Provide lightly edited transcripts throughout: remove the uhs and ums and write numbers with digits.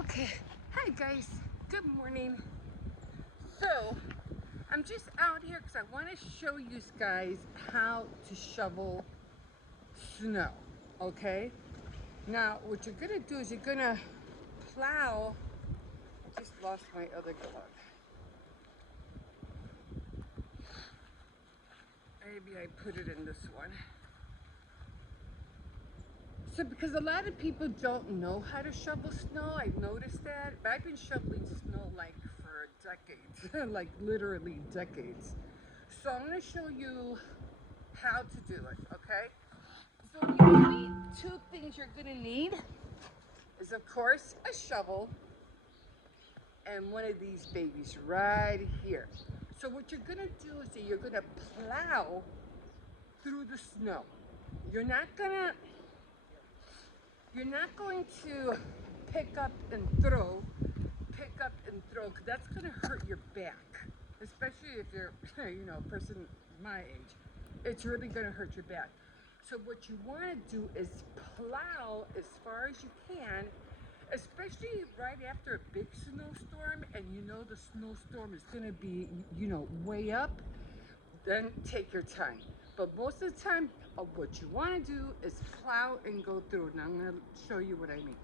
Okay, hi guys, good morning. So, I'm just out here because I want to show you guys how to shovel snow, okay? Now, what you're gonna do is you're gonna plow. I just lost my other glove. Maybe I put it in this one. So, because a lot of people don't know how to shovel snow, I've noticed that. But I've been shoveling snow like for decades, like literally decades. So, I'm going to show you how to do it, okay? So, the only two things you're going to need is, of course, a shovel and one of these babies right here. So, what you're going to do is that you're going to plow through the snow. You're not going to You're not going to pick up and throw, because that's going to hurt your back, especially if you're, a person my age. It's really going to hurt your back. So what you want to do is plow as far as you can, especially right after a big snowstorm, and the snowstorm is going to be, way up. Then take your time. But most of the time, what you want to do is plow and go through. Now I'm going to show you what I mean.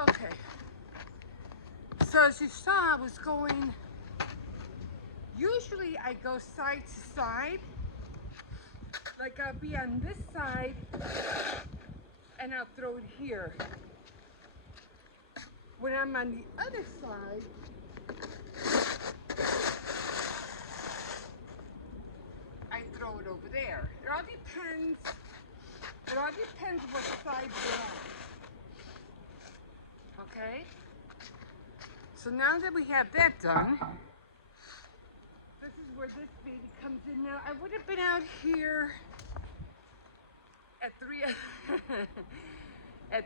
Okay. So as you saw, I was going, usually I go side to side. Like I'll be on this side and I'll throw it here. When I'm on the other side, I throw it over there. It all depends. What side you're on. Okay? So now that we have that done, this is where this baby comes in. Now I would have been out here at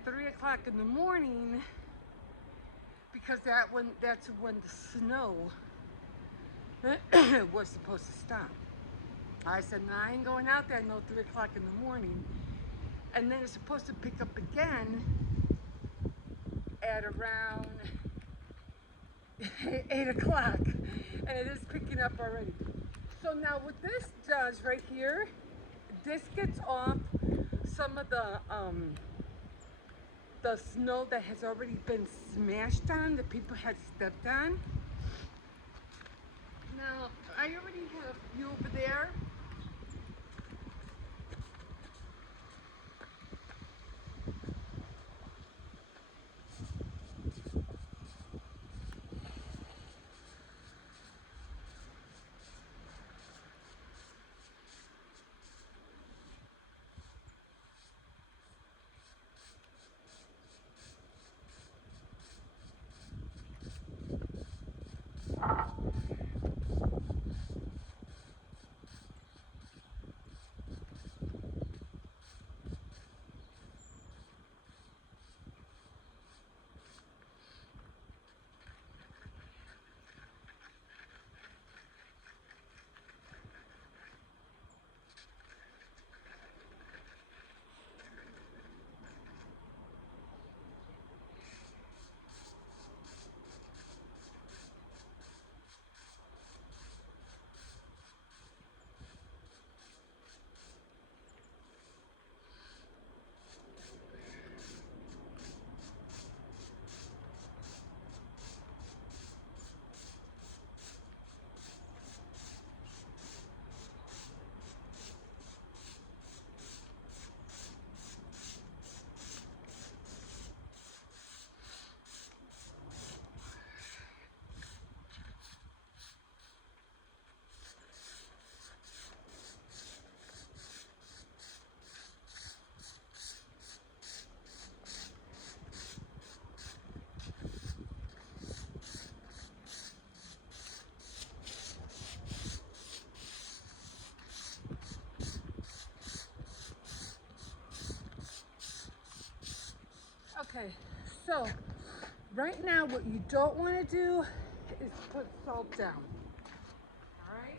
3 o'clock in the morning, because that's when the snow was supposed to stop. I said, no, I ain't going out there, no 3 o'clock in the morning. And then it's supposed to pick up again at around 8 o'clock. And it is picking up already. So now what this does right here, This gets off some of the snow that has already been smashed on, that people had stepped on. Now, I already have a few over there. Okay, so right now what you don't want to do is put salt down. All right?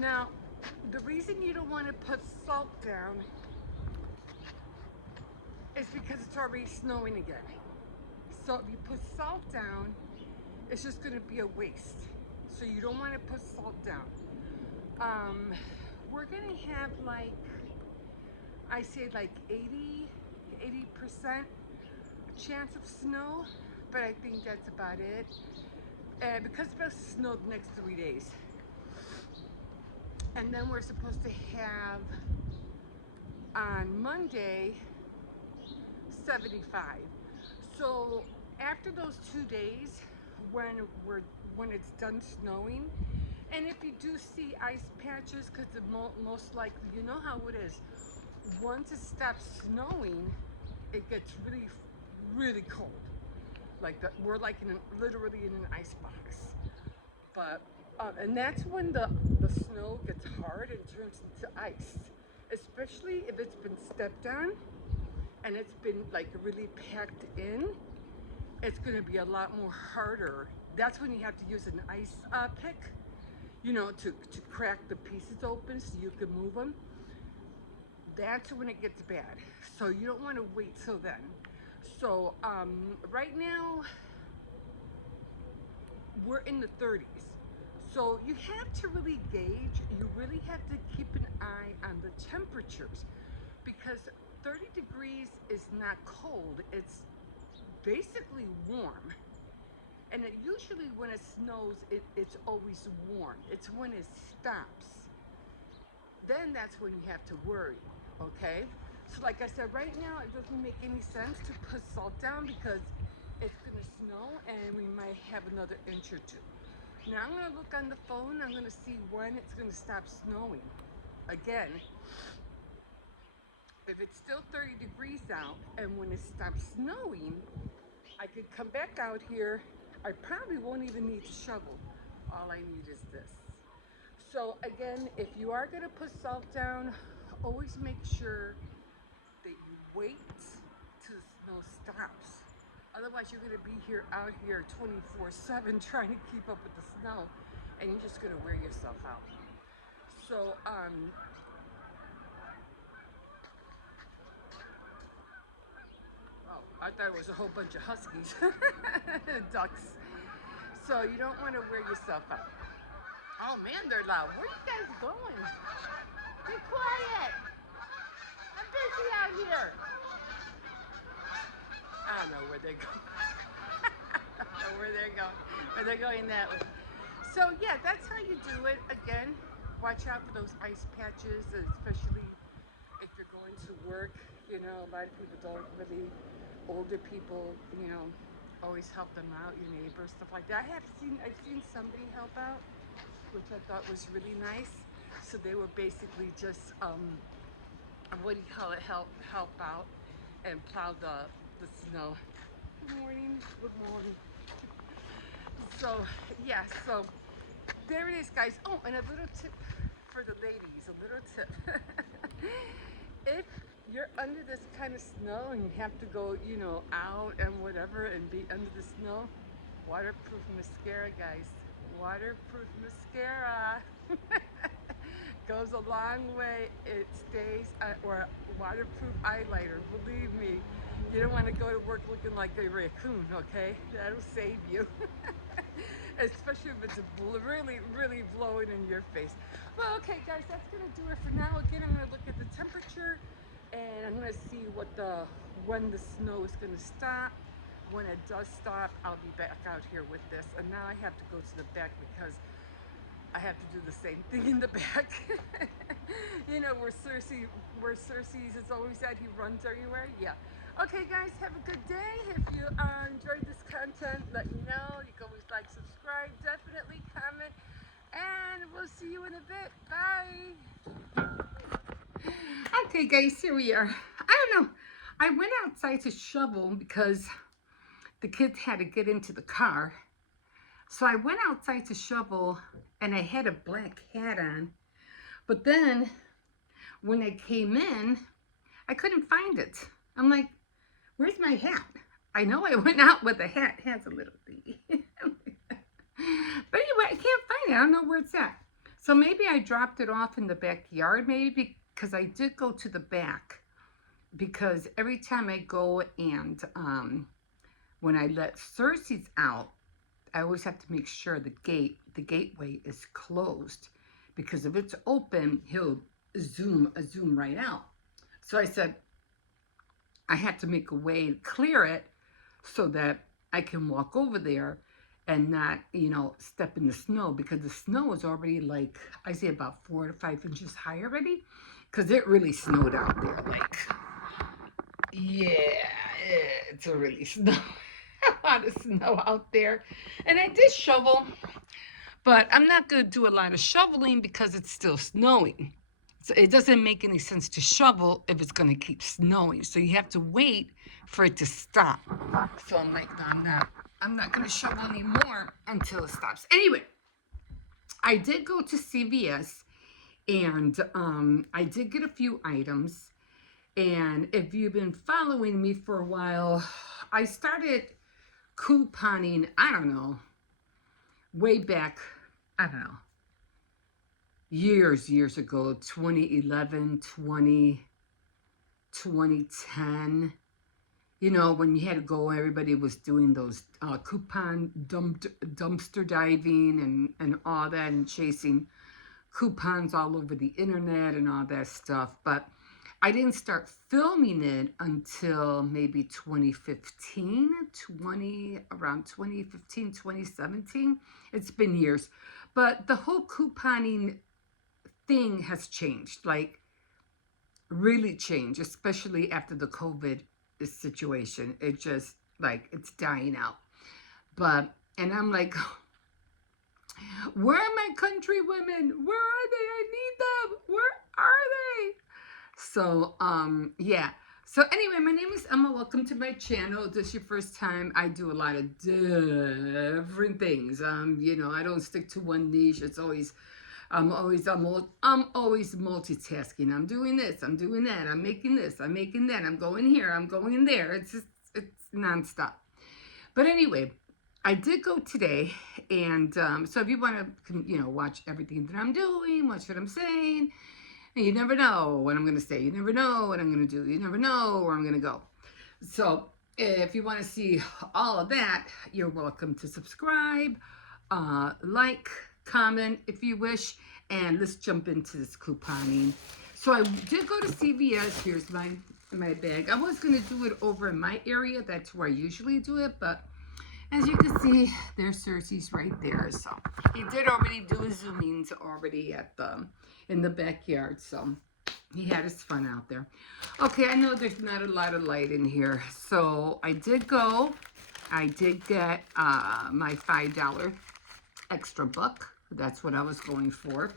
Now, the reason you don't want to put salt down is because it's already snowing again. So if you put salt down, it's just going to be a waste. So you don't want to put salt down. We're going to have like, I say like 80% chance of snow, but I think that's about it. And because it's supposed to snow the next 3 days. And then we're supposed to have on Monday 75. So after those 2 days, when it's done snowing, and if you do see ice patches, because most likely, you know how it is. Once it stops snowing, it gets really cold. Like we're like literally in an ice box. But and that's when the snow gets hard and turns into ice, especially if it's been stepped on and it's been like really packed in. It's going to be a lot more harder. That's when you have to use an ice pick, to crack the pieces open so you can move them. That's when it gets bad. So you don't want to wait till then. So right now we're in the 30s. So you have to really gauge, you really have to keep an eye on the temperatures, because 30 degrees is not cold, it's basically warm. And usually when it snows, it's always warm. It's when it stops. Then that's when you have to worry, okay? So like I said, right now it doesn't make any sense to put salt down because it's gonna snow and we might have another inch or two. Now I'm gonna look on the phone, I'm gonna see when it's gonna stop snowing. Again, if it's still 30 degrees out and when it stops snowing, I could come back out here. I probably won't even need to shovel. All I need is this. So again, if you are gonna put salt down, always make sure that you wait till the snow stops. Otherwise, you're gonna be out here 24/7 trying to keep up with the snow. and you're just gonna wear yourself out. So, oh, I thought it was a whole bunch of huskies, ducks. So you don't want to wear yourself out. Oh man, they're loud. Where are you guys going? Be quiet. I'm busy out here. I don't know where they're going. I don't know where they're going. But they're going that way. So yeah, that's how you do it. Again, watch out for those ice patches, especially if you're going to work. You know, a lot of people don't really, older people, you know, always help them out, your neighbors, stuff like that. I've seen somebody help out, which I thought was really nice. So they were basically just, what do you call it, help out and plow the snow. Good morning, good morning. So yeah, so there it is, guys. Oh, and a little tip for the ladies, a little tip. If you're under this kind of snow and you have to go, you know, out and whatever and be under the snow, waterproof mascara, guys. Waterproof mascara goes a long way. It stays, or waterproof eyeliner. Believe me, you don't want to go to work looking like a raccoon, okay? That'll save you. Especially if it's really, really blowing in your face. Well, okay, guys, that's gonna do it for now. Again, I'm gonna look at the temperature, and I'm gonna see when the snow is gonna stop. When it does stop, I'll be back out here with this. And now I have to go to the back because I have to do the same thing in the back. You know, where Cersei's is always at, he runs everywhere. Yeah. Okay, guys, have a good day. If you enjoyed this content, let me know. You can always like, subscribe, definitely comment, and we'll see you in a bit. Bye. Okay, guys, here we are. I don't know. I went outside to shovel because the kids had to get into the car. So I went outside to shovel, and I had a black hat on. But then when I came in, I couldn't find it. I'm like, where's my hat? I know I went out with a hat. It has a little thing. But anyway, I can't find it. I don't know where it's at. So maybe I dropped it off in the backyard, maybe, because I did go to the back. Because every time I go and when I let Cersei's out, I always have to make sure the gateway is closed. Because if it's open, he'll zoom right out. So I said, I had to make a way to clear it so that I can walk over there and not, you know, step in the snow, because the snow is already like, I say about 4 to 5 inches high already, because it really snowed out there. Like, yeah, it's a really snow, a lot of snow out there. And I did shovel, but I'm not going to do a lot of shoveling because it's still snowing. So it doesn't make any sense to shovel if it's going to keep snowing. So you have to wait for it to stop. So I'm like, no, I'm not going to shovel anymore until it stops. Anyway, I did go to CVS, and I did get a few items. And if you've been following me for a while, I started couponing, I don't know, way back, I don't know, years ago, 2011, 2010. You know, when you had to go, everybody was doing those coupon dumpster diving and all that, and chasing coupons all over the internet and all that stuff. But I didn't start filming it until maybe 2015, around 2015, 2017. It's been years. But the whole couponing thing has changed, like really changed, especially after the COVID situation. It just, like, it's dying out. But, and I'm like, where are my country women? Where are they? I need them. Where are they? So, yeah. So anyway, my name is Emma. Welcome to my channel. If this is your first time, I do a lot of different things. You know, I don't stick to one niche. It's always, I'm always multitasking. I'm doing this, I'm doing that, I'm making this, I'm making that, I'm going here, I'm going there. It's nonstop. But anyway, I did go today, and so if you want to, watch everything that I'm doing, watch what I'm saying, and you never know what I'm going to say. You never know what I'm going to do. You never know where I'm going to go. So if you want to see all of that, you're welcome to subscribe, like, comment if you wish, and let's jump into this couponing. So I did go to CVS. Here's my bag. I was going to do it over in my area. That's where I usually do it, but as you can see, there's Cersei's right there. So he did already do his zoomings already in the backyard. So he had his fun out there. Okay, I know there's not a lot of light in here. So I did go. I did get my $5 extra buck. That's what I was going for.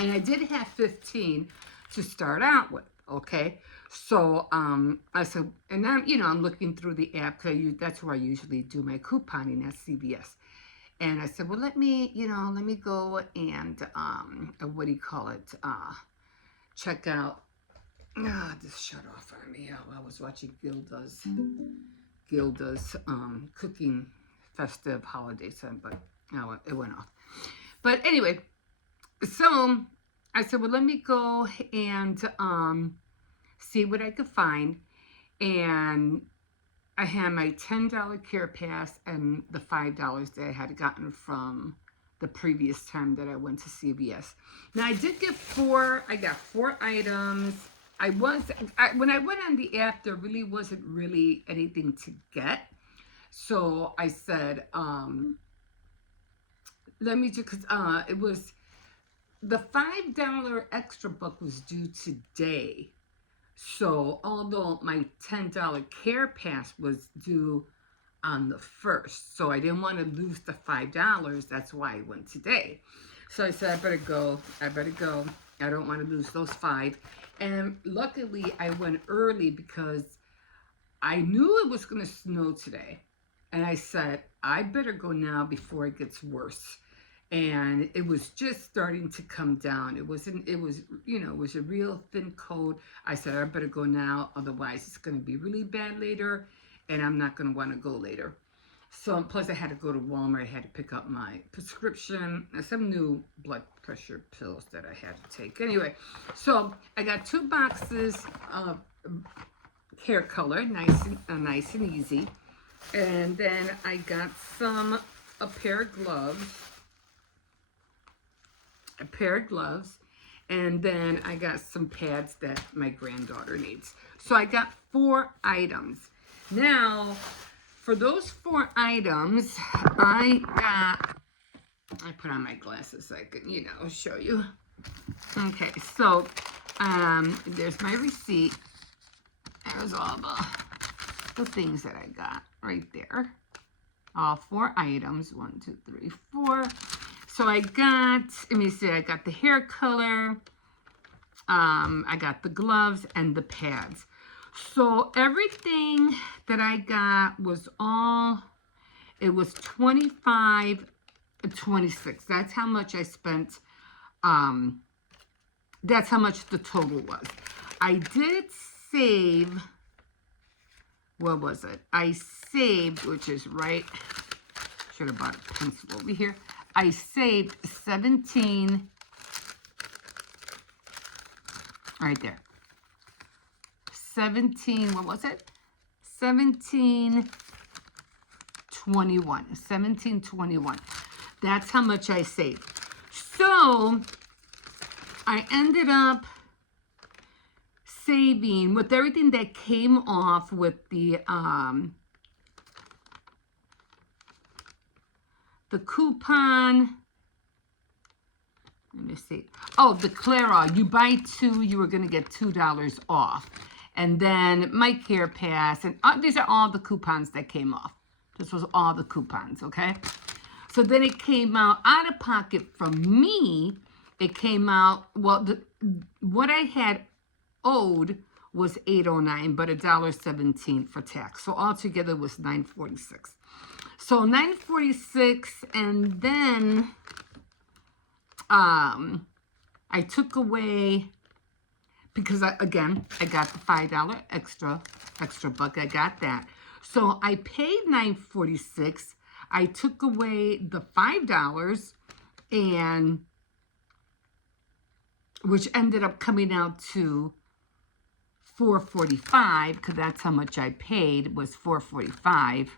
And I did have 15 to start out with. Okay, so I said, and I'm looking through the app because that's where I usually do my couponing at CVS. And I said, well, let me go and what do you call it? Check out. This shut off on me. I was watching Gilda's cooking festive holiday time, but no, it went off. But anyway, so I said, well, let me go and see what I could find. And I had my $10 care pass and the $5 that I had gotten from the previous time that I went to CVS. Now I did get I got 4 items. When I went on the app, there really wasn't really anything to get. So I said, let me just, it was, the $5 extra buck was due today. So although my $10 care pass was due on the 1st, so I didn't want to lose the $5. That's why I went today. So I said, I better go. I don't want to lose those 5. And luckily I went early because I knew it was going to snow today. And I said, I better go now before it gets worse. And it was just starting to come down. It was a real thin coat. I said, I better go now, otherwise it's going to be really bad later, and I'm not going to want to go later. So, plus I had to go to Walmart. I had to pick up my prescription and some new blood pressure pills that I had to take. Anyway, so I got 2 boxes of hair color, nice and easy. And then I got a pair of gloves, and then I got some pads that my granddaughter needs. So I got 4 items. Now, for those 4 items, I put on my glasses so I can, show you. Okay, so there's my receipt. There's all the things that I got right there. All 4 items, 1, 2, 3, 4. So I got, let me see, I got the hair color, I got the gloves and the pads. So everything that I got was it was $25, $26. That's how much I spent. That's how much the total was. I did save, what was it? I saved, which is right, should have bought a pencil over here. I saved 17, right there. 17, what was it? 17.21. That's how much I saved. So I ended up saving with everything that came off with the coupon. Let me see. Oh, the Clara. You buy 2, you were going to get $2 off. And then my care pass. And these are all the coupons that came off. This was all the coupons, okay? So then it came out of pocket from me. It came out, well, what I had owed was $8.09, but $1.17 for tax. So altogether was $9.46. So $9.46, and then I took away, because I got the $5 extra buck. I got that. So I paid $9.46. I took away the $5 and which ended up coming out to $4.45 because that's how much I paid was $4.45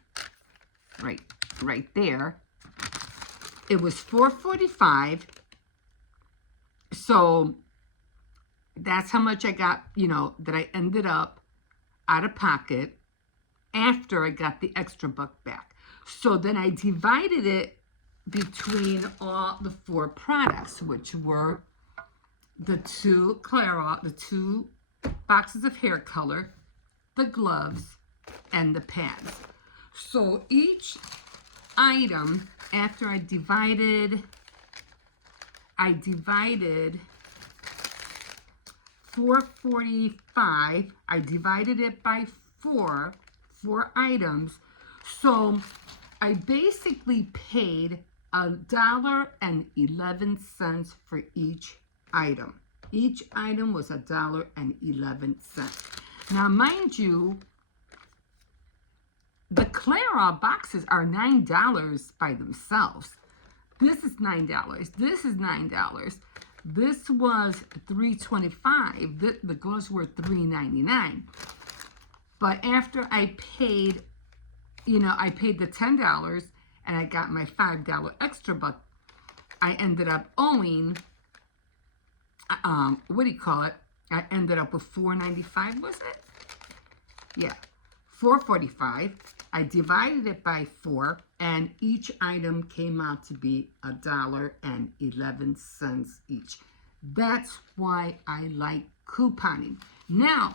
right there. It was $4.45. So that's how much I got, that I ended up out of pocket after I got the extra buck back. So then I divided it between all the 4 products, which were the 2 Clairol, the 2 boxes of hair color, the gloves, and the pads. So each item, after I divided 4.45, I divided it by 4 items. So I basically paid $1.11 for each item. Each item was $1.11. Now, mind you, the Clairol boxes are $9 by themselves. This is $9. This is $9. This was $3.25. The gloves were $3.99. But after I paid, I paid the $10 and I got my $5 extra buck, I ended up owing, what do you call it? I ended up with $4.95, was it? Yeah, $4.45. I divided it by 4, and each item came out to be $1.11 each. That's why I like couponing. Now,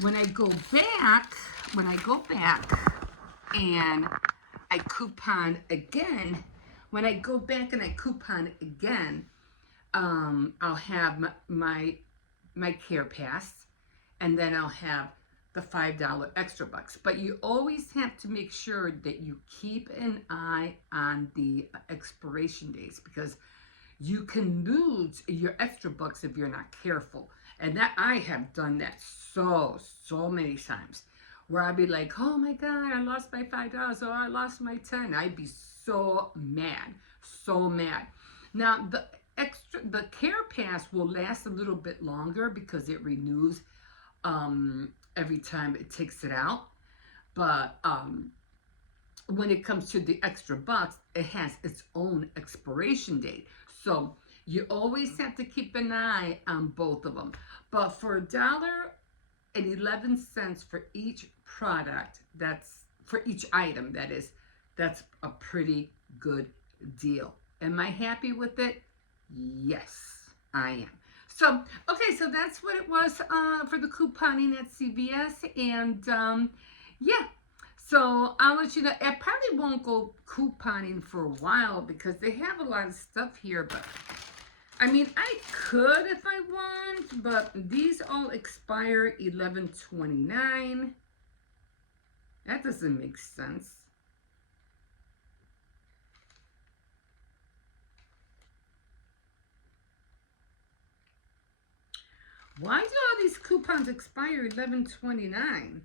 when I go back and I coupon again, I'll have my Care Pass, and then I'll have the $5 extra bucks. But you always have to make sure that you keep an eye on the expiration dates, because you can lose your extra bucks if you're not careful. And that I have done that so many times, where I'd be like, oh my God, I lost my $5, or I lost my $10. I'd be so mad. Now the Care Pass will last a little bit longer because it renews every time it takes it out. But when it comes to the extra bucks, it has its own expiration date. So you always have to keep an eye on both of them. But for $1.11 for each product, that's for each item, that's a pretty good deal. Am I happy with it? Yes, I am. So, okay, so that's what it was for the couponing at CVS. And, yeah, so I'll let you know. I probably won't go couponing for a while because they have a lot of stuff here. But, I mean, I could if I want, but these all expire 11/29. That doesn't make sense. Why do all these coupons expire 11/29?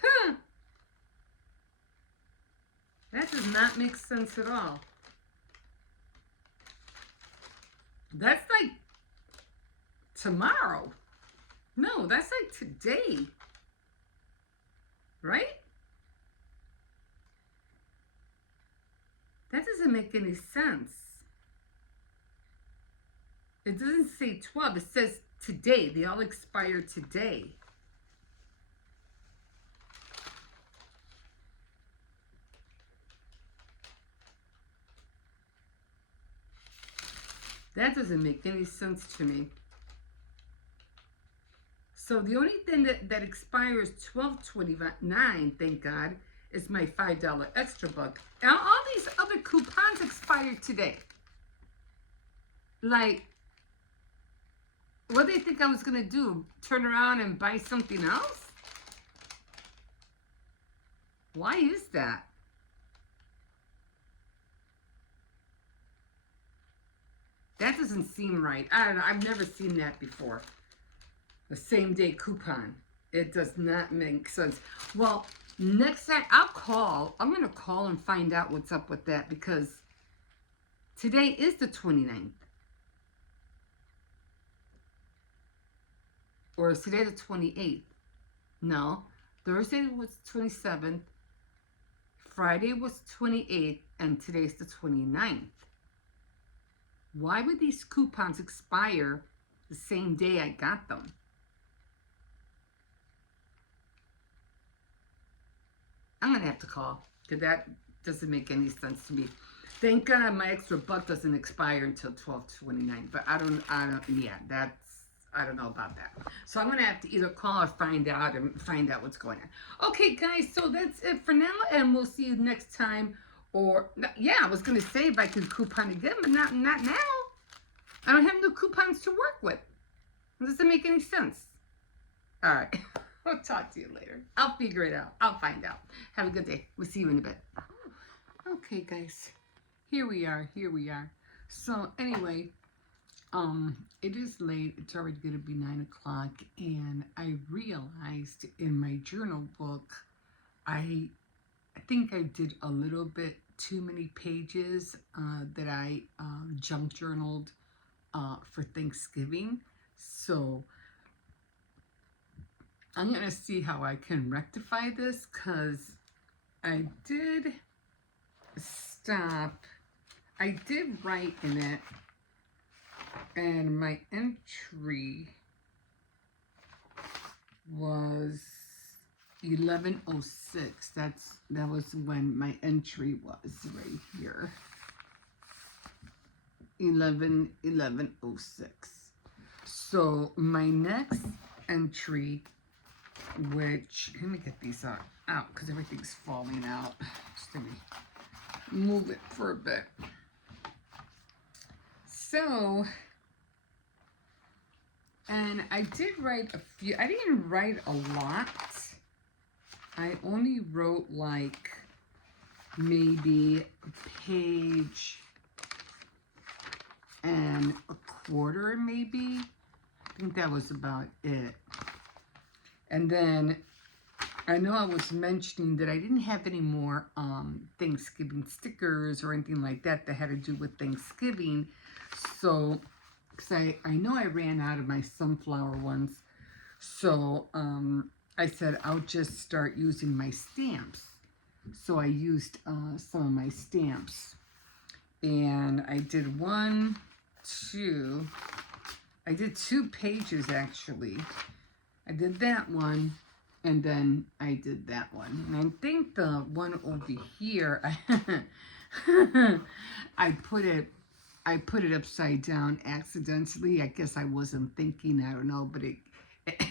Huh. That does not make sense at all. That's like tomorrow. No, that's like today. Right? That doesn't make any sense. It doesn't say 12. It says today. They all expire today. That doesn't make any sense to me. So the only thing that expires 12/29, thank God, is my $5 extra buck. Now, all these other coupons expire today. Like, what do they think I was going to do? Turn around and buy something else? Why is that? That doesn't seem right. I don't know. I've never seen that before. The same day coupon. It does not make sense. Well, next time I'll call. I'm going to call and find out what's up with that because today is the 29th. Or is today the 28th? No. Thursday was 27th. Friday was 28th. And today's the 29th. Why would these coupons expire the same day I got them? I'm going to have to call because that doesn't make any sense to me. Thank God my extra buck doesn't expire until 12/29. But I don't, yeah, I don't know about that. So I'm going to have to either call or find out what's going on. Okay, guys, so that's it for now. And we'll see you next time. Or, yeah, I was going to say if I could coupon again, but not now. I don't have no coupons to work with. It doesn't make any sense. All right. I'll talk to you later. I'll figure it out. I'll find out. Have a good day. We'll see you in a bit. Okay, guys. Here we are. So, anyway, it is late. It's already going to be 9 o'clock. And I realized in my journal book, I think I did a little bit too many pages that I junk journaled for Thanksgiving. So I'm going to see how I can rectify this because I did stop. I did write in it and my entry was 11:06. That was when my entry was right here. 11:06. So my next entry, which let me get these out because everything's falling out. Just let me move it for a bit. So, and I did write a few. I didn't write a lot. I only wrote like maybe a page and a quarter, maybe. I think that was about it. And then I know I was mentioning that I didn't have any more Thanksgiving stickers or anything like that that had to do with Thanksgiving. So, because I know I ran out of my sunflower ones. So, I said I'll just start using my stamps. So I used some of my stamps. And I did I did 2 pages actually. I did that one, and then I did that one. And I think the one over here, I put it upside down accidentally. I guess I wasn't thinking, I don't know, but it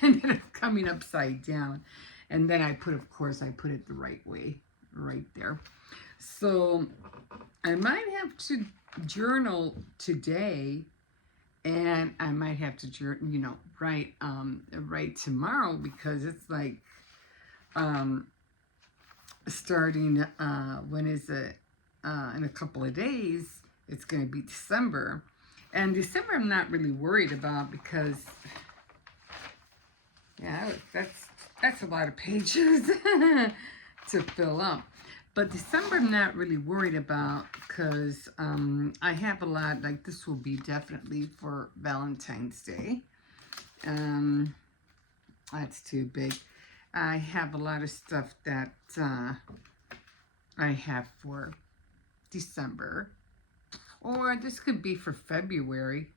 ended up coming upside down. And then of course, I put it the right way, right there. So I might have to journal today, and I might have to write tomorrow because it's like starting when is it? In a couple of days, it's going to be December. And December I'm not really worried about because yeah, that's a lot of pages to fill up. But December I'm not really worried about because I have a lot, like this will be definitely for Valentine's Day. That's too big. I have a lot of stuff that I have for December. Or this could be for February.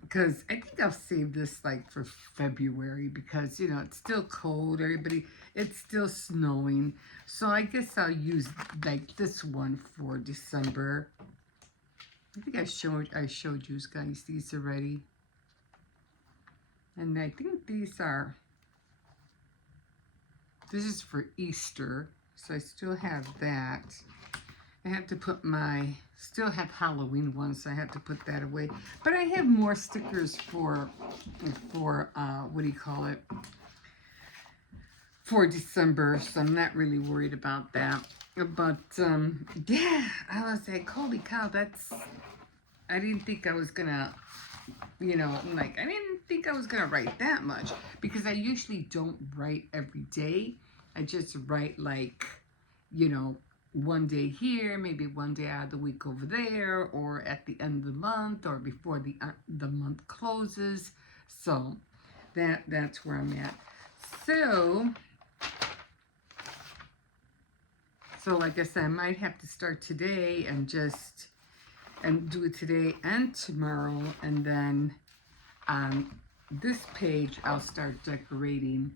Because I think I'll save this like for February because, you know, it's still cold. It's still snowing. So I guess I'll use like this one for December. I think I showed you guys these already. And I think this is for Easter. So I still have that. I have to put still have Halloween ones, so I have to put that away. But I have more stickers for what do you call it? For December, so I'm not really worried about that. But, yeah, I was like, holy cow, I didn't think I was gonna, You know, I'm like, I didn't think I was going to write that much because I usually don't write every day. I just write like, you know, one day here, maybe one day out of the week over there, or at the end of the month, or before the month closes. So that's where I'm at. So like I said, I might have to start today and do it today and tomorrow, and then on this page I'll start decorating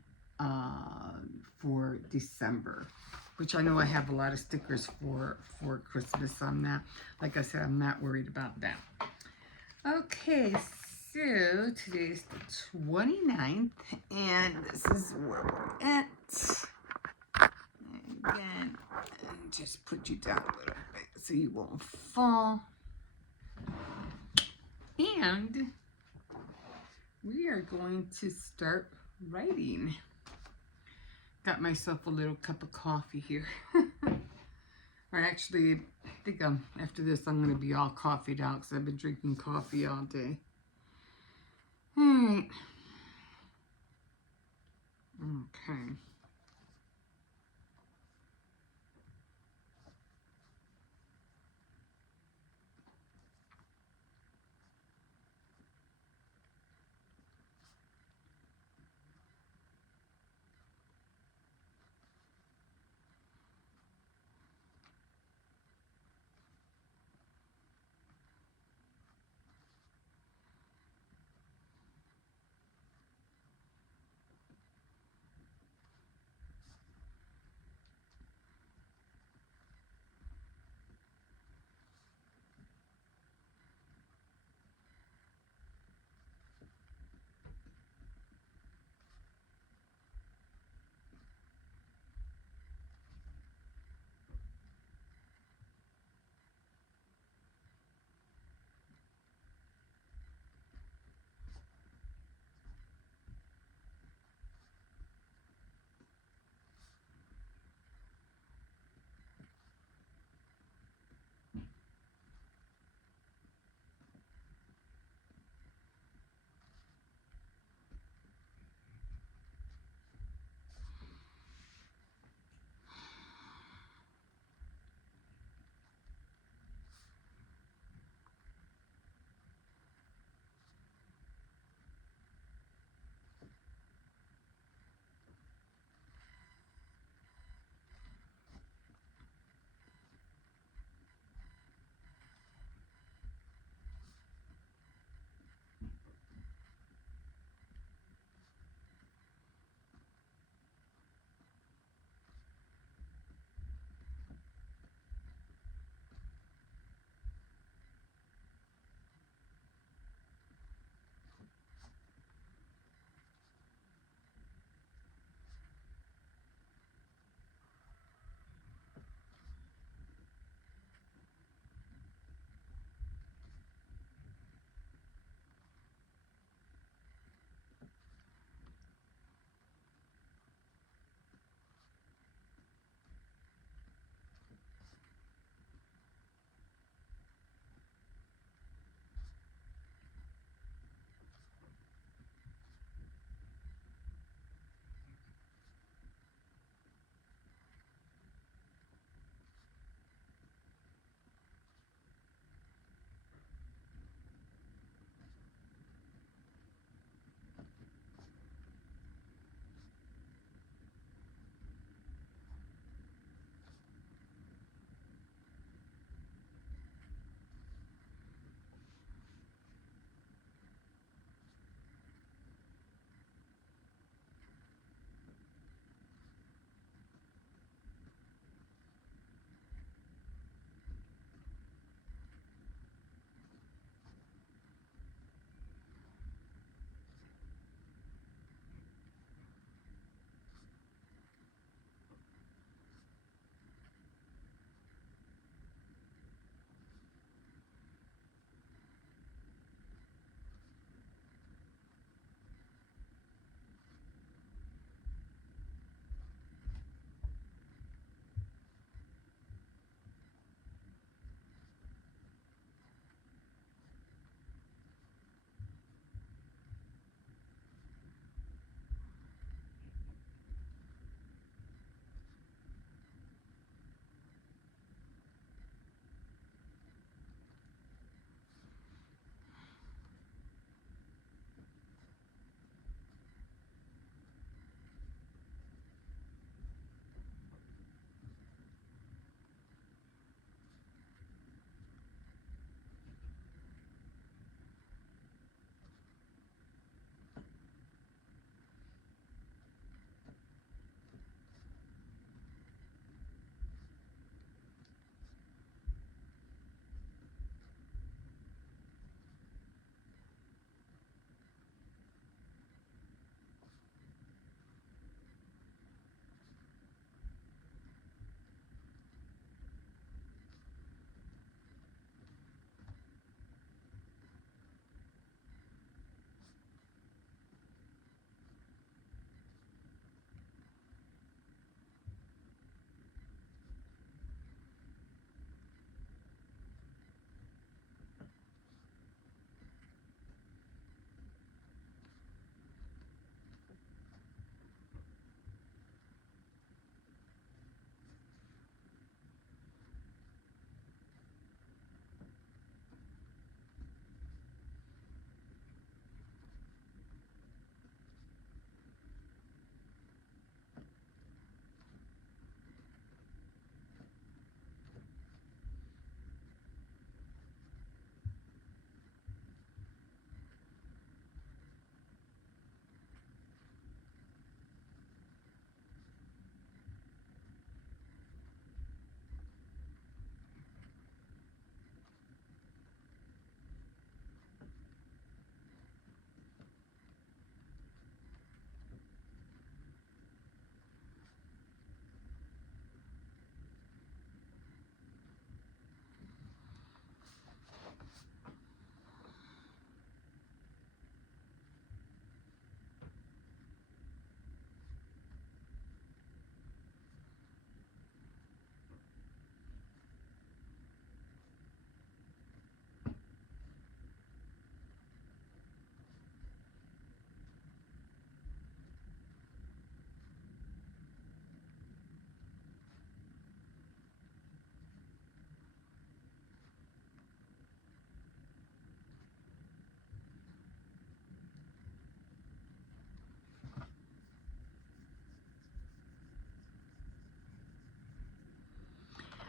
for December, which I know I have a lot of stickers for Christmas. So I'm not, like I said, I'm not worried about that. Okay, so today's the 29th, and this is where we're at. Again, and just put you down a little bit so you won't fall. And we are going to start writing. Got myself a little cup of coffee here. Or actually, I think after this I'm going to be all coffeeed out because I've been drinking coffee all day. Alright. Okay.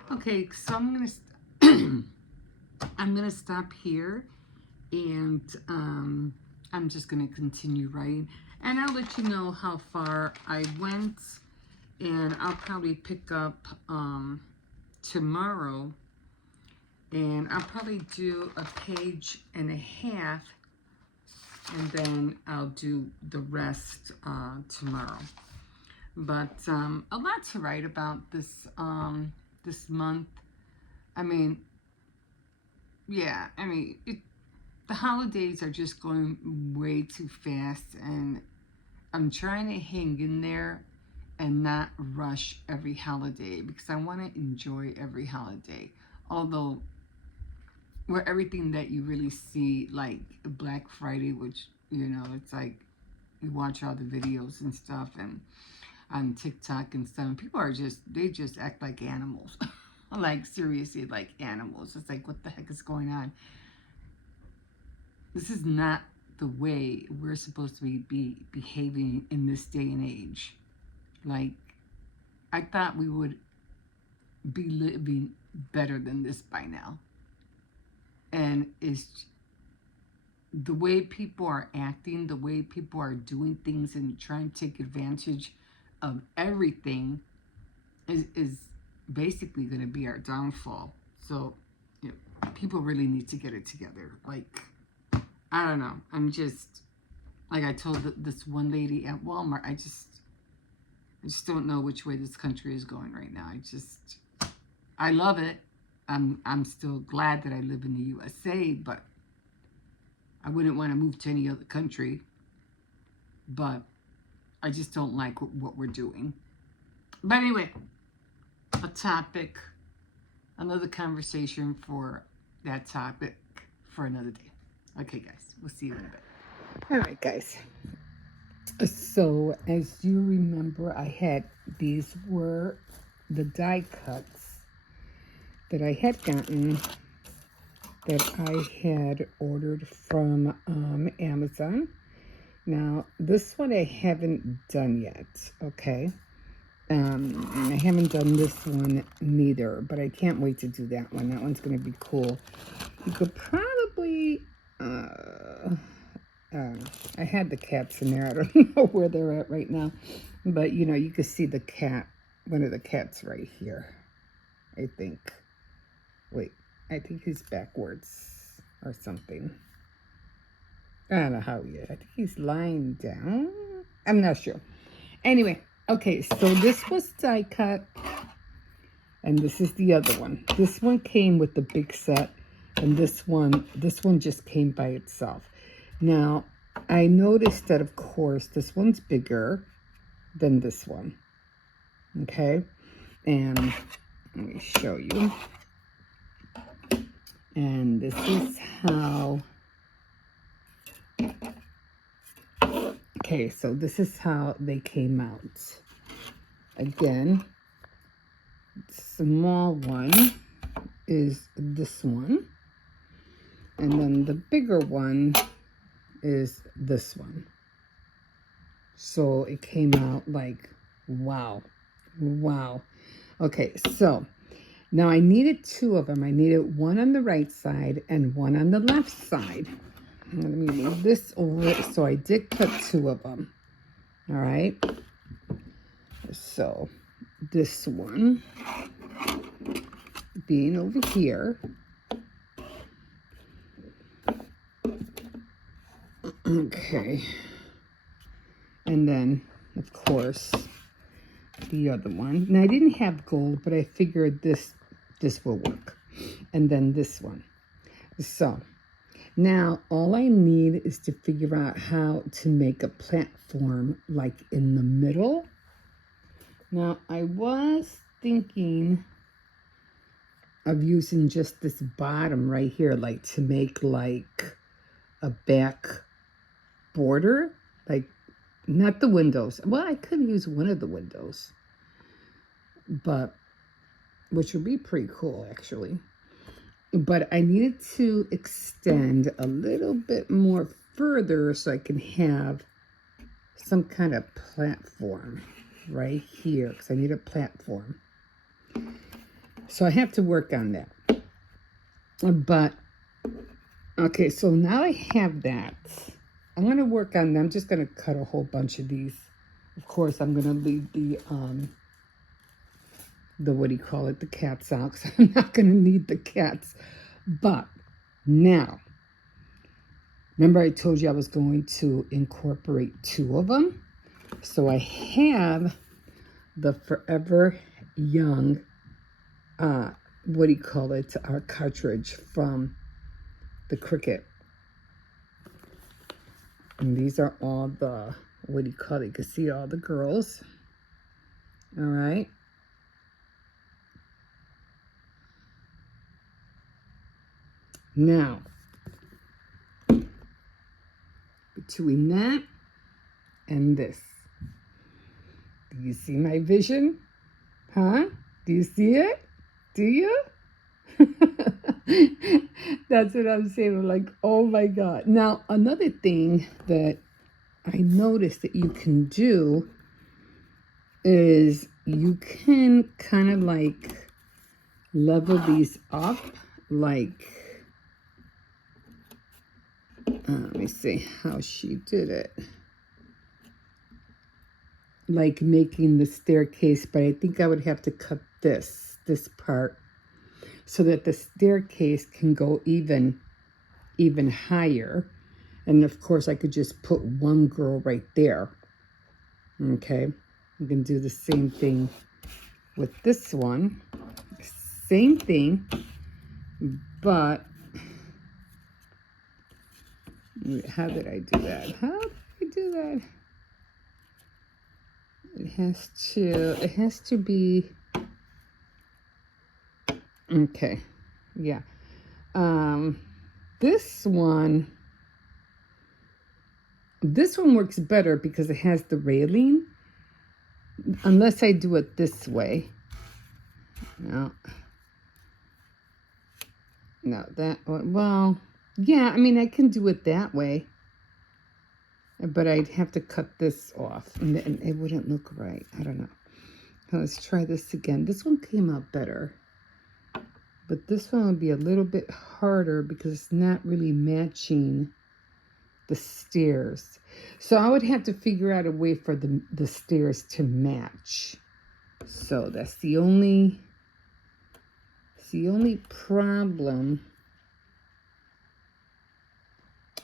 Okay, so I'm gonna stop here, and I'm just gonna continue writing, and I'll let you know how far I went, and I'll probably pick up tomorrow, and I'll probably do a page and a half, and then I'll do the rest tomorrow. But a lot to write about this month. I mean, yeah, I mean, the holidays are just going way too fast, and I'm trying to hang in there and not rush every holiday because I want to enjoy every holiday. Although, where everything that you really see, like Black Friday, which, it's like you watch all the videos and stuff, and on TikTok and stuff, and people they just act like animals. Like, seriously, like animals. It's like, what the heck is going on? This is not the way we're supposed to be behaving in this day and age. Like, I thought we would be living better than this by now. And it's the way people are acting, the way people are doing things and trying to take advantage of everything is basically going to be our downfall. So, people really need to get it together. Like, I don't know. I'm just, like I told this one lady at Walmart, I just don't know which way this country is going right now. I love it. I'm still glad that I live in the USA, but I wouldn't want to move to any other country. But I just don't like what we're doing. But anyway, a topic, another conversation for that topic for another day. Okay, guys, we'll see you in a bit. All right, guys. So, as you remember, these were the die cuts that I had gotten, that I had ordered from Amazon. Now, this one I haven't done yet, okay? And I haven't done this one neither, but I can't wait to do that one. That one's going to be cool. You could probably... I had the cats in there. I don't know where they're at right now. But, you can see the cat, one of the cats right here, I think. Wait, I think he's backwards or something. I don't know how he is. I think he's lying down. I'm not sure. Anyway, okay, so this was die cut. And this is the other one. This one came with the big set. And this one just came by itself. Now, I noticed that, of course, this one's bigger than this one. Okay? And let me show you. And this is how... Okay, so this is how they came out. Again, small one is this one. And then the bigger one is this one. So it came out like, wow. Okay, so now I needed two of them. I needed one on the right side and one on the left side. Let me move this over. So I did cut two of them. All right. So this one being over here. Okay. And then, of course, the other one. Now, I didn't have gold, but I figured this will work. And then this one. So, now all I need is to figure out how to make a platform like in the middle. Now, I was thinking of using just this bottom right here, like to make like a back border, like not the windows. Well, I could use one of the windows, but which would be pretty cool actually. But I needed to extend a little bit more further so I can have some kind of platform right here, because I need a platform. So I have to work on that. But, okay, so now I have that. I'm going to work on them. I'm just going to cut a whole bunch of these. Of course, I'm going to leave the what do you call it, the cats out, because I'm not going to need the cats. But now, remember I told you I was going to incorporate 2 of them? So I have the Forever Young, what do you call it, our cartridge from the Cricket. And these are all the, what do you call it, you can see all the girls. All right. Now, between that and this, do you see my vision? Huh? Do you see it? Do you? That's what I'm saying. I'm like, oh my God. Now, another thing that I noticed that you can do is you can kind of like level these up like, let me see how she did it. Like making the staircase, but I think I would have to cut this part so that the staircase can go even higher. And of course I could just put one girl right there. Okay, I'm gonna do the same thing with this one. Same thing, but how did I do that? How did I do that? It has to be, okay, yeah. This one works better because it has the railing, unless I do it this way. No, that one, well, yeah, I mean, I can do it that way. But I'd have to cut this off, and it wouldn't look right. I don't know. Let's try this again. This one came out better. But this one would be a little bit harder because it's not really matching the stairs. So I would have to figure out a way for the stairs to match. So that's the only problem.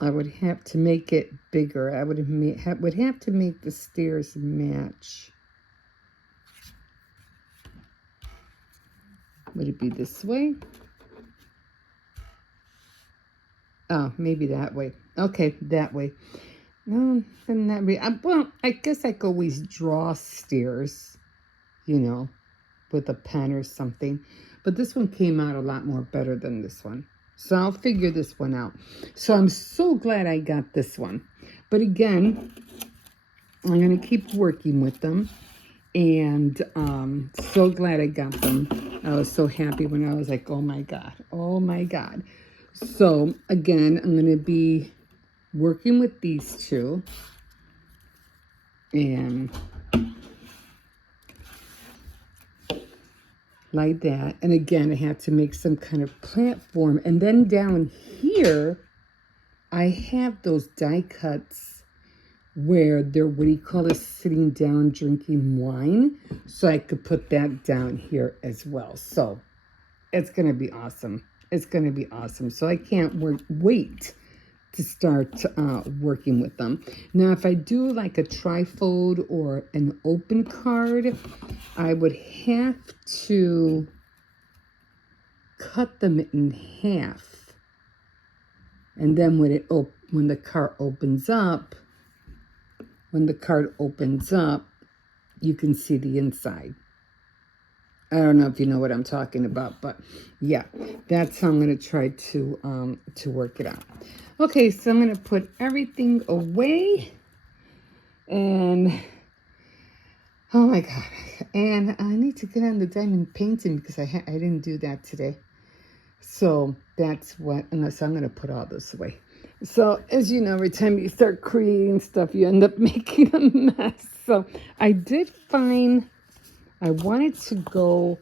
I would have to make it bigger. I would have to make the stairs match. Would it be this way? Oh, maybe that way. Okay, that way. No, then that way. Well, I guess I could always draw stairs, you know, with a pen or something. But this one came out a lot more better than this one. So I'll figure this one out. So I'm so glad I got this one. But again, I'm going to keep working with them. And so glad I got them. I was so happy when I was like, oh my God, oh my God. So again, I'm going to be working with these 2. And like that. And again, I have to make some kind of platform. And then down here, I have those die cuts where they're, what do you call it, sitting down drinking wine. So I could put that down here as well. So it's going to be awesome. It's going to be awesome. So I can't wait to start working with them. Now, if I do like a trifold or an open card, I would have to cut them in half. And then when the card opens up, you can see the inside. I don't know if you know what I'm talking about, but yeah, that's how I'm going to try to work it out. Okay, so I'm going to put everything away, and oh my God, and I need to get on the diamond painting because I didn't do that today. So that's what, unless I'm going to put all this away. So as you know, every time you start creating stuff, you end up making a mess. So I did find, I wanted to go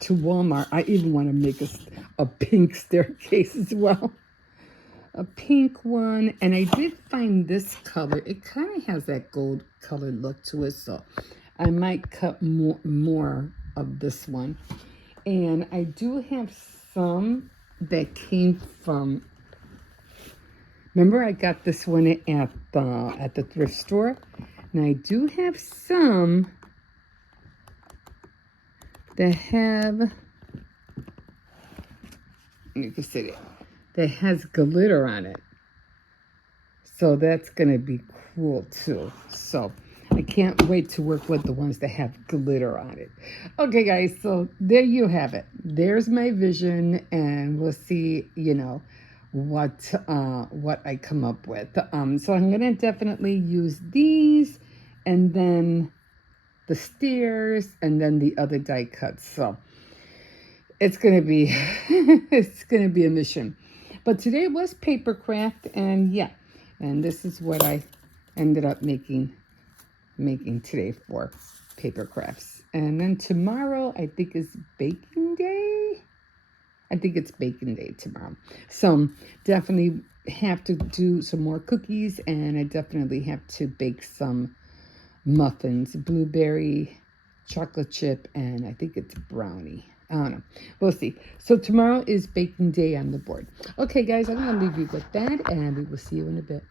to Walmart. I even want to make a pink staircase as well. A pink one. And I did find this color. It kind of has that gold colored look to it. So I might cut more of this one. And I do have some that came from, remember I got this one at the thrift store. And I do have some that have, you can see it, that has glitter on it. So that's going to be cool too. So I can't wait to work with the ones that have glitter on it. Okay, guys, so there you have it. There's my vision, and we'll see, you know, what I come up with. So I'm going to definitely use these, and then the stairs, and then the other die cuts. So it's going to be it's going to be a mission. But today was paper craft, and yeah, and this is what I ended up making today for paper crafts. And then tomorrow I think is baking day. I think it's baking day tomorrow. So definitely have to do some more cookies, and I definitely have to bake some muffins, blueberry, chocolate chip, and I think it's brownie. I don't know. We'll see. So tomorrow is baking day on the board. Okay, guys, I'm going to leave you with that, and we will see you in a bit.